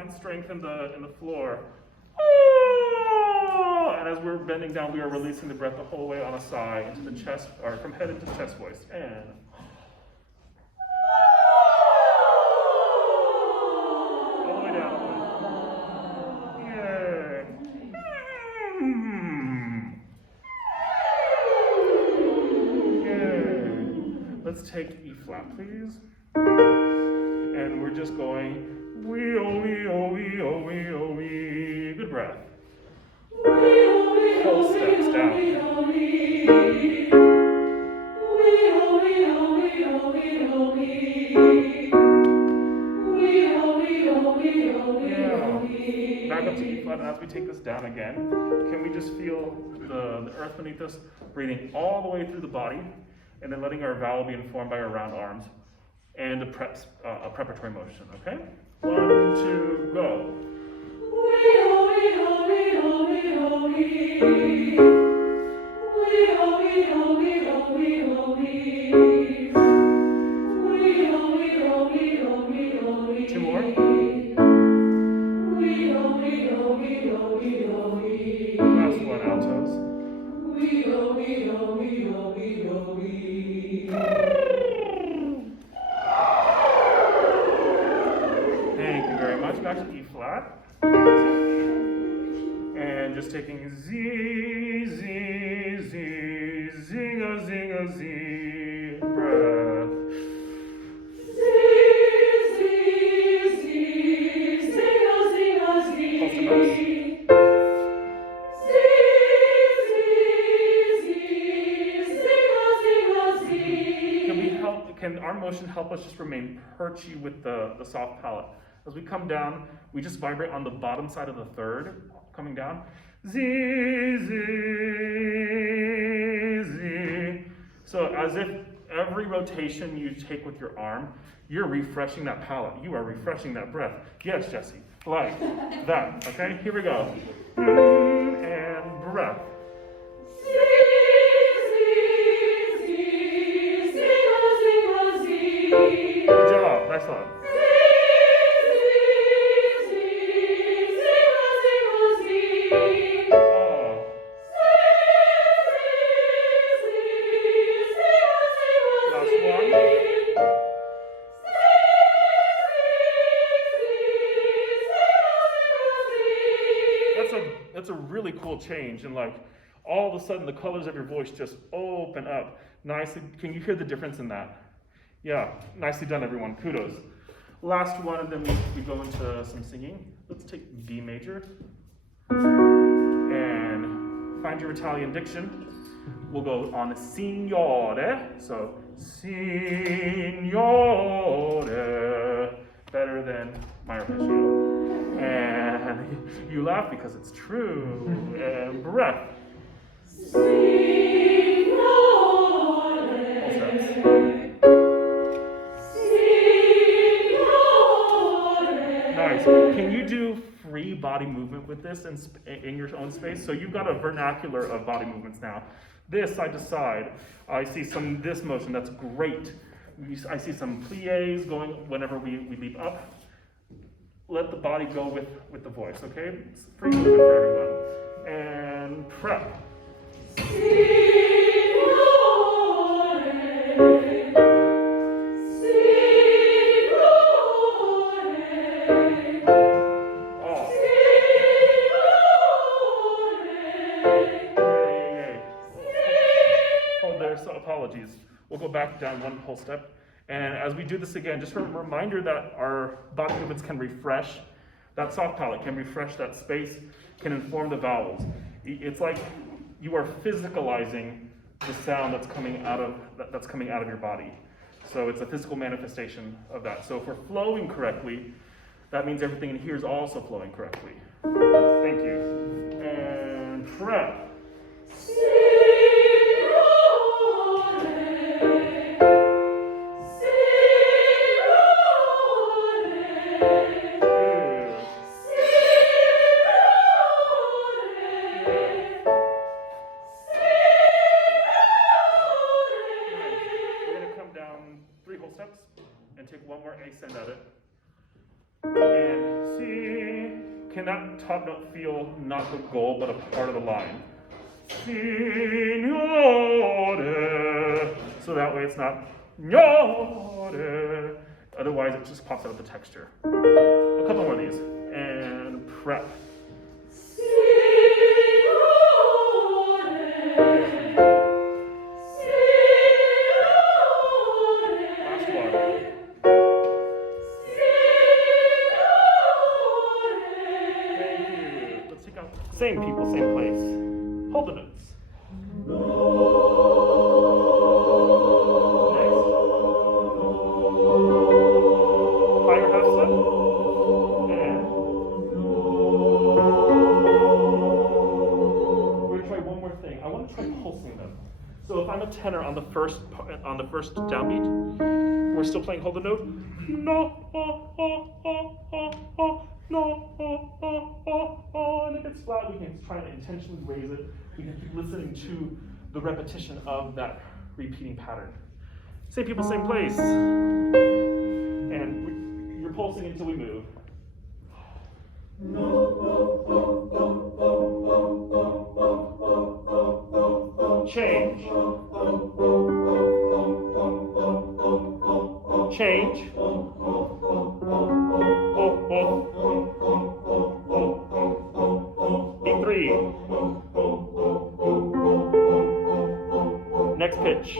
find strength in the floor. And as we're bending down, we are releasing the breath the whole way on a sigh into the chest, or from head into chest voice. And all the way down. Yay. Yay. Let's take E flat, please. And we're just going, wee oh wee oh wee oh wee oh wee. Good breath. Full steps down. Yeah. Back up to E flat, and as we take this down again, can we just feel the earth beneath us, breathing all the way through the body, and then letting our vowel be informed by our round arms, and a preparatory motion, okay? 1, 2, go. Two more. Last one, altos. Thank you very much. Back to E flat. And just taking Z, Z, Z, zinga, zinga, Z, breath. Z, Z, Z, zinga, zinga, Z. Pulse to nose. Z, Z, Z, zinga, zinga, Z. Can our motion help us just remain perchy with the soft palate? As we come down, we just vibrate on the bottom side of the third, coming down. Z, Z, Z. So as if every rotation you take with your arm, you're refreshing that palate. You are refreshing that breath. Yes, Jesse, like that, okay? Here we go. And breath. Z, Z, Z, zinga, zinga, Z. Good job, nice one. That's a really cool change, and like all of a sudden the colors of your voice just open up nicely. Can you hear the difference in that? Yeah, nicely done, everyone. Kudos. Last one, and then we go into some singing. Let's take B major and find your Italian diction. We'll go on signore. So signore, better than my arpeggio. And you laugh because it's true. And breath. Signore. All steps. Signore. Nice. Can you do free body movement with this in your own space? So you've got a vernacular of body movements now. This side to side. I see some this motion. That's great. I see some pliés going whenever we leap up. Let the body go with the voice, okay? It's free movement for everyone. And prep. Signore, signore. Oh. Signore. Oh, there's apologies. We'll go back down one whole step. And as we do this again, just a reminder that our body movements can refresh that soft palate, can refresh that space, can inform the vowels. It's like you are physicalizing the sound that's coming out of your body. So it's a physical manifestation of that. So if we're flowing correctly, that means everything in here is also flowing correctly. Thank you. And prep. Steps and take one more ascend at it. And see. can that top note feel not the goal, but a part of the line? Signore. So that way it's not Signore. Otherwise it just pops out of the texture. A couple more of these. And prep. Same people, same place. Hold the notes. Next. Higher half step. And we're gonna try one more thing. I want to try pulsing them. So if I'm a tenor on the first downbeat, we're still playing hold the note. No, no, and if it's flat, we can try and intentionally raise it. We can keep listening to the repetition of that repeating pattern. Same people, same place. And you're pulsing until we move. Change. Change. B3. Next pitch.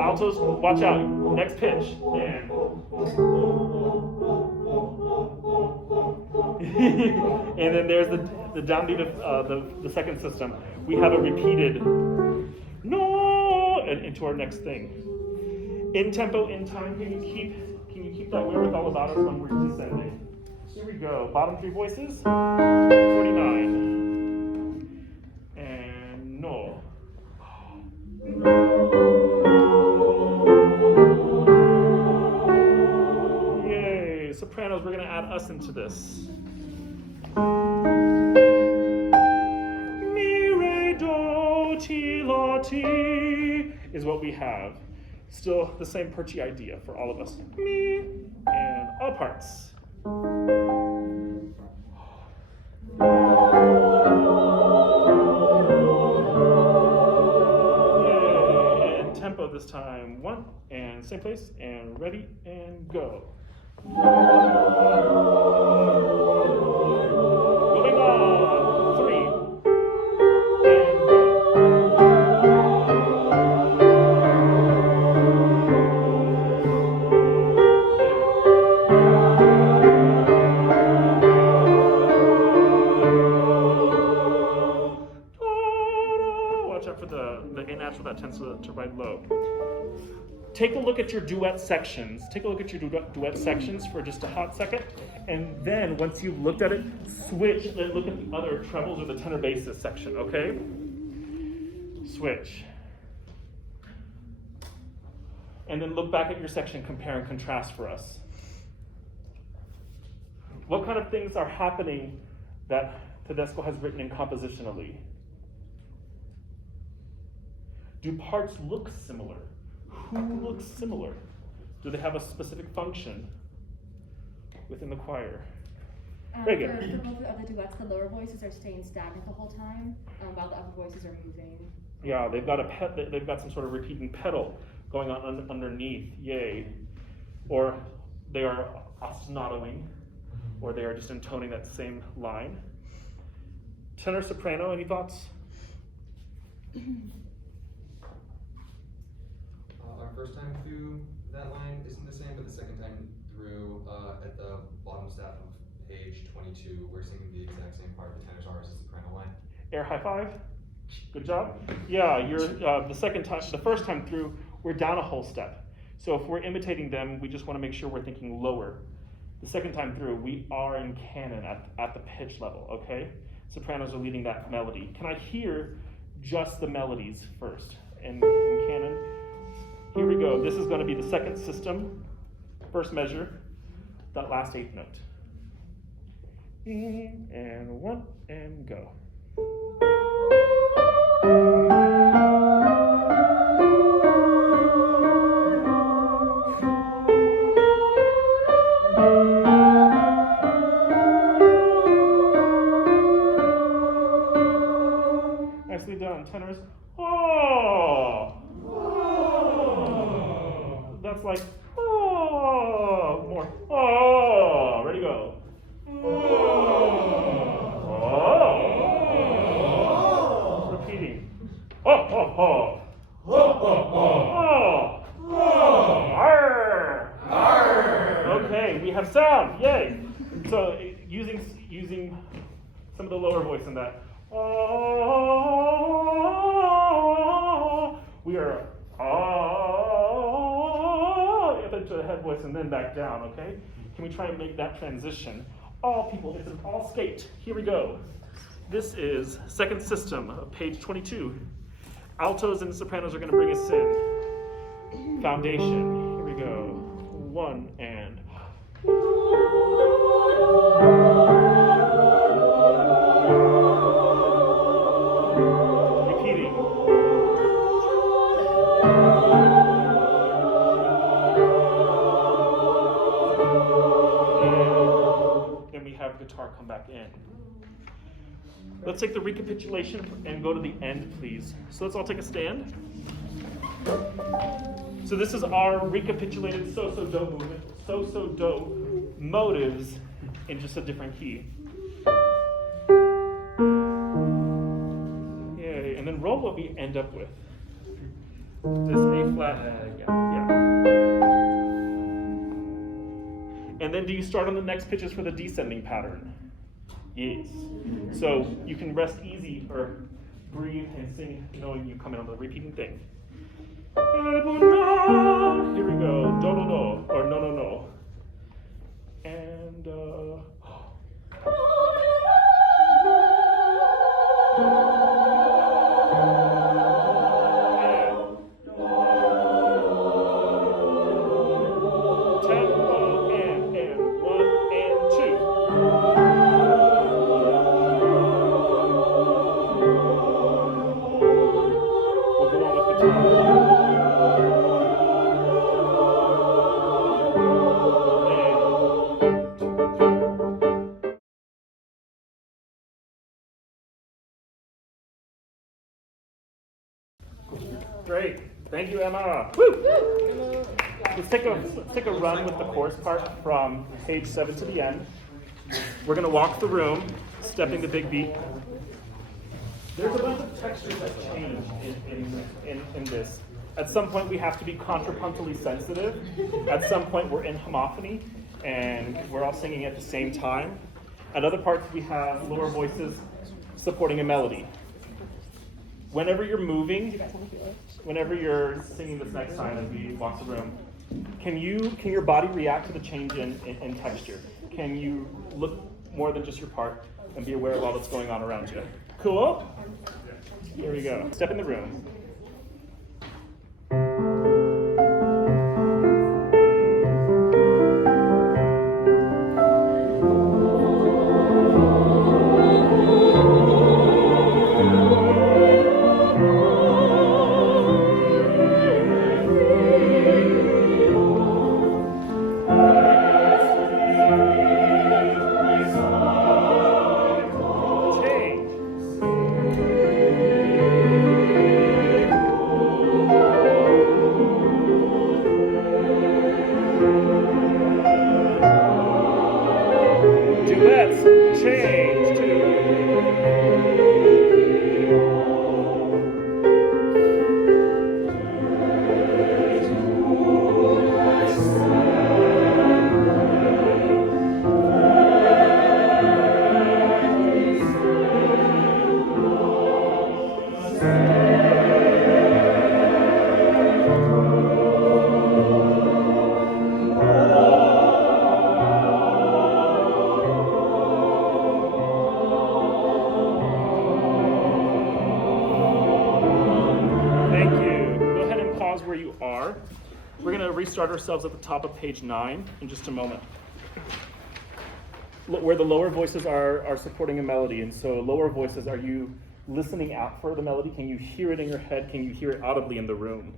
Altos, watch out. Next pitch. And and then there's the downbeat of the second system. We have a repeated no and into our next thing. In tempo, in time. Can you keep that wherewithal about us when we're descending? Here we go. Bottom three voices. 49. And no. Yay. Sopranos, we're going to add us into this. Mi, re, do, ti, la, ti is what we have. Still the same perchy idea for all of us. Mi, and all parts. Yay. And tempo this time. 1, and same place, and ready, and go. Moving on. 3. And go. That tends to ride low. Take a look at your duet sections. Take a look at your duet sections for just a hot second, and then once you've looked at it, switch and look at the other trebles or the tenor basses section, okay? Switch. And then look back at your section, compare and contrast for us. What kind of things are happening that Tedesco has written in compositionally? Do parts look similar? Who looks similar? Do they have a specific function within the choir? Very good. For both of the duets, the lower voices are staying stagnant the whole time, while the upper voices are moving. Yeah, they've got they've got some sort of repeating pedal going on underneath. Yay! Or they are ostinadoing, or they are just intoning that same line. Tenor, soprano. Any thoughts? Our first time through that line isn't the same, but the second time through, at the bottom staff of page 22, we're singing the exact same part. The tenor's ours is the soprano line. Air high five. Good job. Yeah, you're the first time through, we're down a whole step. So if we're imitating them, we just want to make sure we're thinking lower. The second time through, we are in canon at the pitch level, okay? Sopranos are leading that melody. Can I hear just the melodies first in canon? Here we go. This is going to be the second system, first measure, that last 8th note. And 1, and go. go. Oh. Repeating. Oh, oh, oh. Oh, oh, oh. Oh. Arr. Arr. Okay, we have sound. Yay. So using some of the lower voice in that. We are up into the head voice and then back down, okay? Can we try and make that transition? All people, it's an all skate. Here we go. This is second system of page 22. Altos and sopranos are going to bring us in. Foundation. Here we go. 1 and. Repeating. And then we have guitar come back in. Let's take the recapitulation and go to the end, please. So let's all take a stand. So this is our recapitulated so-so-do movement, so-so-do motives in just a different key. Yay, and then roll what we end up with. This A flat, yeah. And then do you start on the next pitches for the descending pattern? Yes. So you can rest easy or breathe and sing knowing you come in on the repeating thing. Here we go. Do, do, do. Or no, no, no. And, tempo and 1 and 2. We'll go on with guitar. Great. Thank you, Emma. Woo! Let's take a run with the chorus part from page 7 to the end. We're going to walk the room, stepping the big beat. There's a bunch of textures that change in this. At some point, we have to be contrapuntally sensitive. At some point, we're in homophony, and we're all singing at the same time. At other parts, we have lower voices supporting a melody. Whenever you're moving, whenever you're singing this next time as we walk the room, can your body react to the change in texture? Can you look more than just your part and be aware of all that's going on around you? Cool? Here we go. Step in the room. Restart ourselves at the top of page 9 in just a moment. Where the lower voices are supporting a melody, and so lower voices, are you listening out for the melody? Can you hear it in your head? Can you hear it audibly in the room?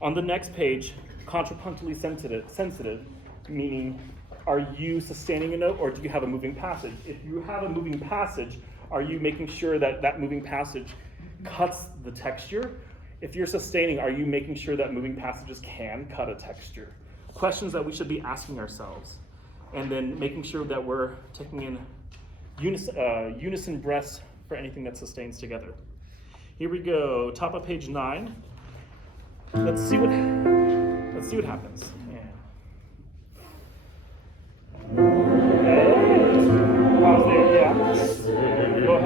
On the next page, contrapuntally sensitive, meaning are you sustaining a note or do you have a moving passage? If you have a moving passage, are you making sure that that moving passage cuts the texture? If you're sustaining, are you making sure that moving passages can cut a texture? Questions that we should be asking ourselves. and then making sure that we're taking in unison breaths for anything that sustains together. Here we go, top of page 9. Let's see what happens. Pause there, yeah. Go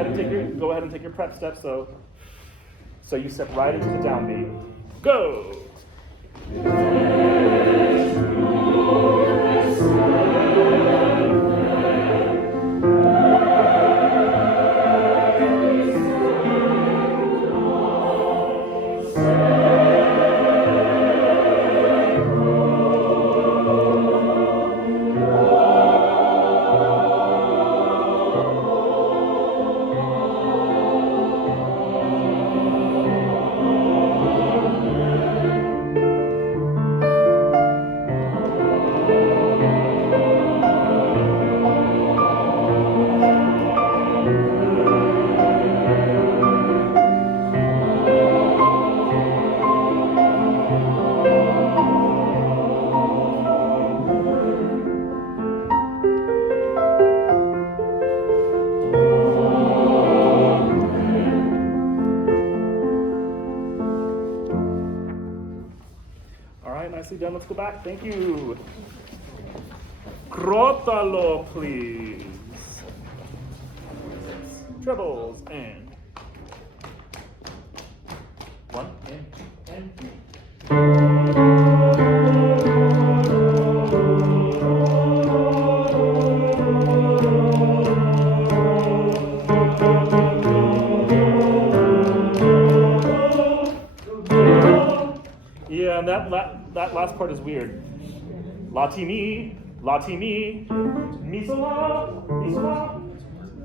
ahead and take your prep steps. So you step right into the downbeat. Go. Done. Let's go back. Thank you. Crótalo, please. Trebles and 1 and 2 Yeah, and that last part is weird. La ti mi, mi sol la,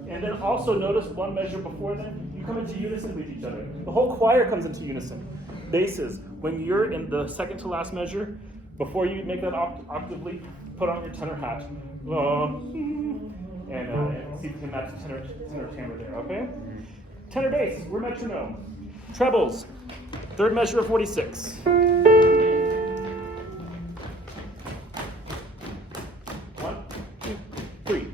and then also notice one measure before then, you come into unison with each other. The whole choir comes into unison. Basses, when you're in the second to last measure, before you make that octavely, put on your tenor hat, and see if you can match the tenor timbre there, okay? Tenor bass, we're metronome. Trebles, third measure of 46. 1, 2, 3.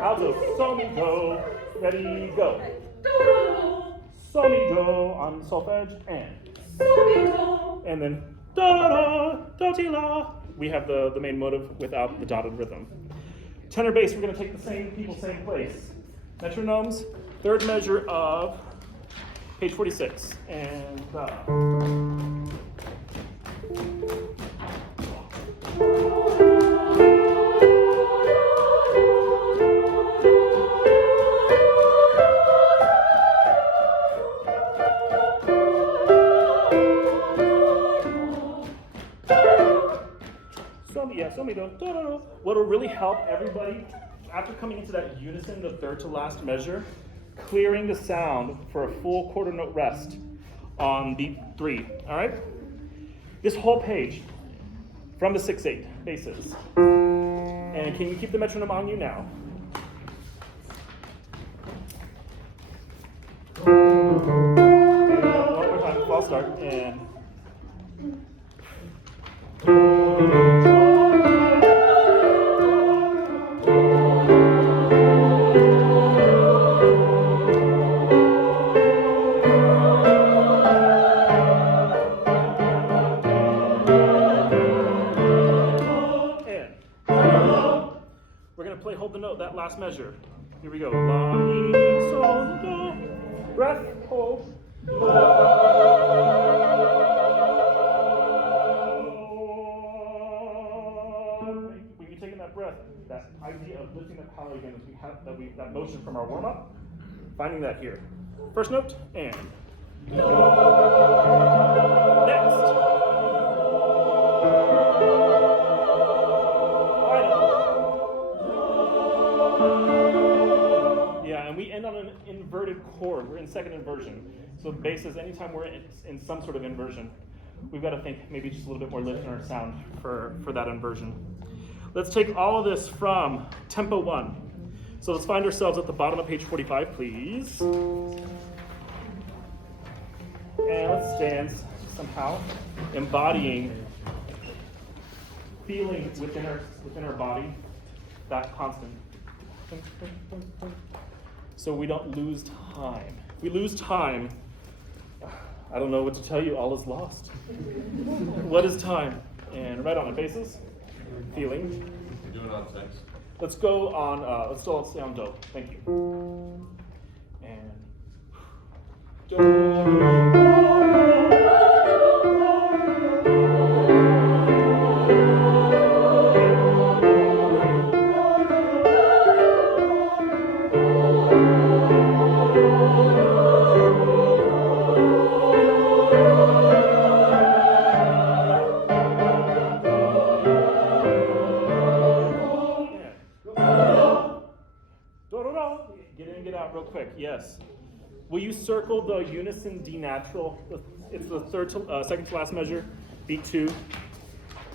Alto, sol, mi, do, ready, go. Sol, mi, do on solfege, and then do, ti, la. We have the main motive without the dotted rhythm. Tenor bass, we're going to take the same people, same place. Metronomes, third measure of page 46, and what will really help everybody after coming into that unison, the third to last measure, clearing the sound for a full quarter note rest on beat 3. All right? This whole page from the 6/8 basses. And can you keep the metronome on you now? One more time, false start, and we're going to play hold the note, that last measure. Here we go. La, mi, sol, do. Breath, hold. When you're taking that breath, that idea of lifting the palate again, as we have that motion from our warm up, finding that here. First note, and next. Yeah, and we end on an inverted chord. We're in second inversion. So basses, anytime we're in some sort of inversion, we've got to think maybe just a little bit more lift in our sound for that inversion. Let's take all of this from tempo 1. So let's find ourselves at the bottom of page 45, please. And let's stand somehow, embodying, feeling within our body, that constant. So we don't lose time. If we lose time, I don't know what to tell you, all is lost. What is time? And right on our faces, feeling. We're doing it on text. Let's go on, let's stay on do. Thank you. And do. Get in and get out real quick. Yes. Will you circle the unison D natural? It's the second to last measure, beat 2.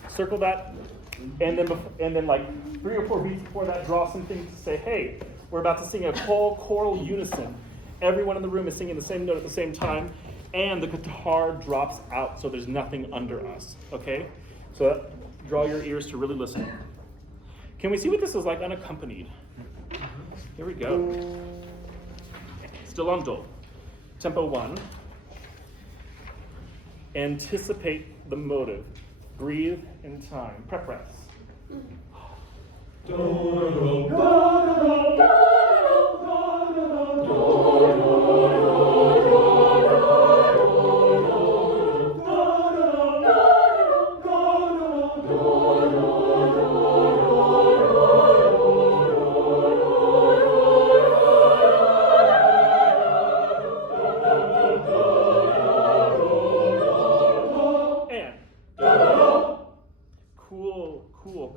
Circle that, and then like 3 or 4 beats before that, draw some things to say, hey, we're about to sing a whole choral unison. Everyone in the room is singing the same note at the same time, and the guitar drops out, so there's nothing under us. Okay? So draw your ears to really listen. Can we see what this is like unaccompanied? Here we go. Still on do. Tempo 1. Anticipate the motive. Breathe in time. Prep reps.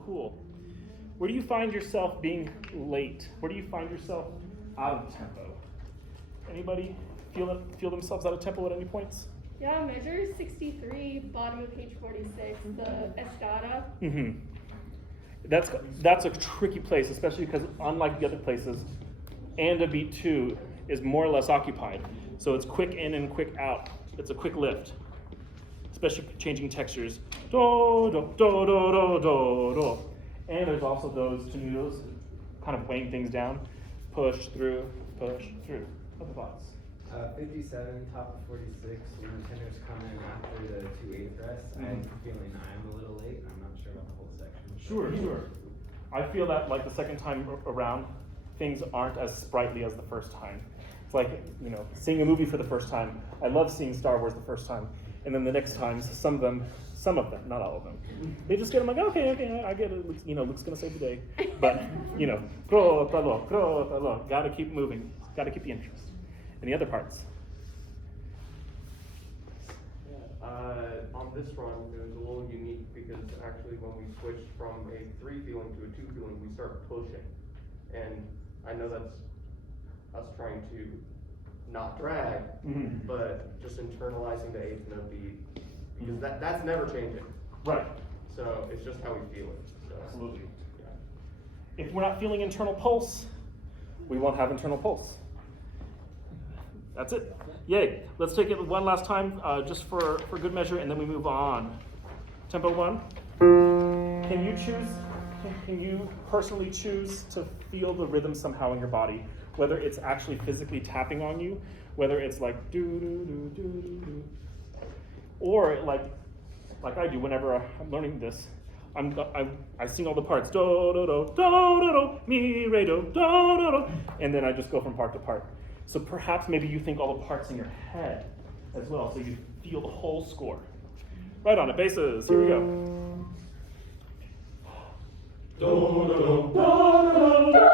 Cool. Where do you find yourself being late? Where do you find yourself out of tempo? Anybody feel themselves out of tempo at any points? Yeah, measure 63, bottom of page 46, the escada. Mm-hmm. That's a tricky place, especially because unlike the other places, and a beat 2 is more or less occupied. So it's quick in and quick out. It's a quick lift, especially changing textures. Do, do, do, do, do, do, do. And there's also those tenutos, kind of weighing things down. Push through, push through. Other thoughts? 57, top of 46, when the tenors come in after the 2/8 rests, I'm feeling I'm a little late. I'm not sure about the whole section. Sure. I feel that like the second time around, things aren't as sprightly as the first time. It's like, seeing a movie for the first time. I love seeing Star Wars the first time. And then the next times, some of them, not all of them, they just get, I'm like, okay, I get it. Luke's gonna save the day. But, Crótalo, gotta keep moving, gotta keep the interest. Any other parts? On this run, it was a little unique because actually when we switched from a 3 feeling to a 2 feeling, we start pushing. And I know that's us trying to not drag, but just internalizing the 8th note beat, because that's never changing. Right. So it's just how we feel it. So, Absolutely. yeah. If we're not feeling internal pulse, we won't have internal pulse. That's it. Yay. Let's take it one last time, just for good measure, and then we move on. Tempo 1. Can you personally choose to feel the rhythm somehow in your body? Whether it's actually physically tapping on you, whether it's like do, or like I do whenever I'm learning this, I sing all the parts, do do do do do do, mi re do do do do, and then I just go from part to part. So perhaps maybe you think all the parts in your head as well, so you feel the whole score. Right on it, basses. Here we go. Do do do do do.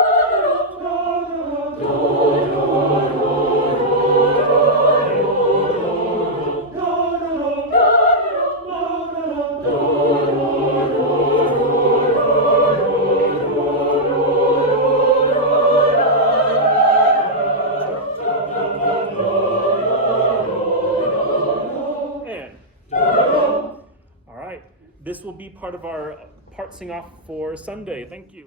This will be part part sing off for Sunday. Thank you.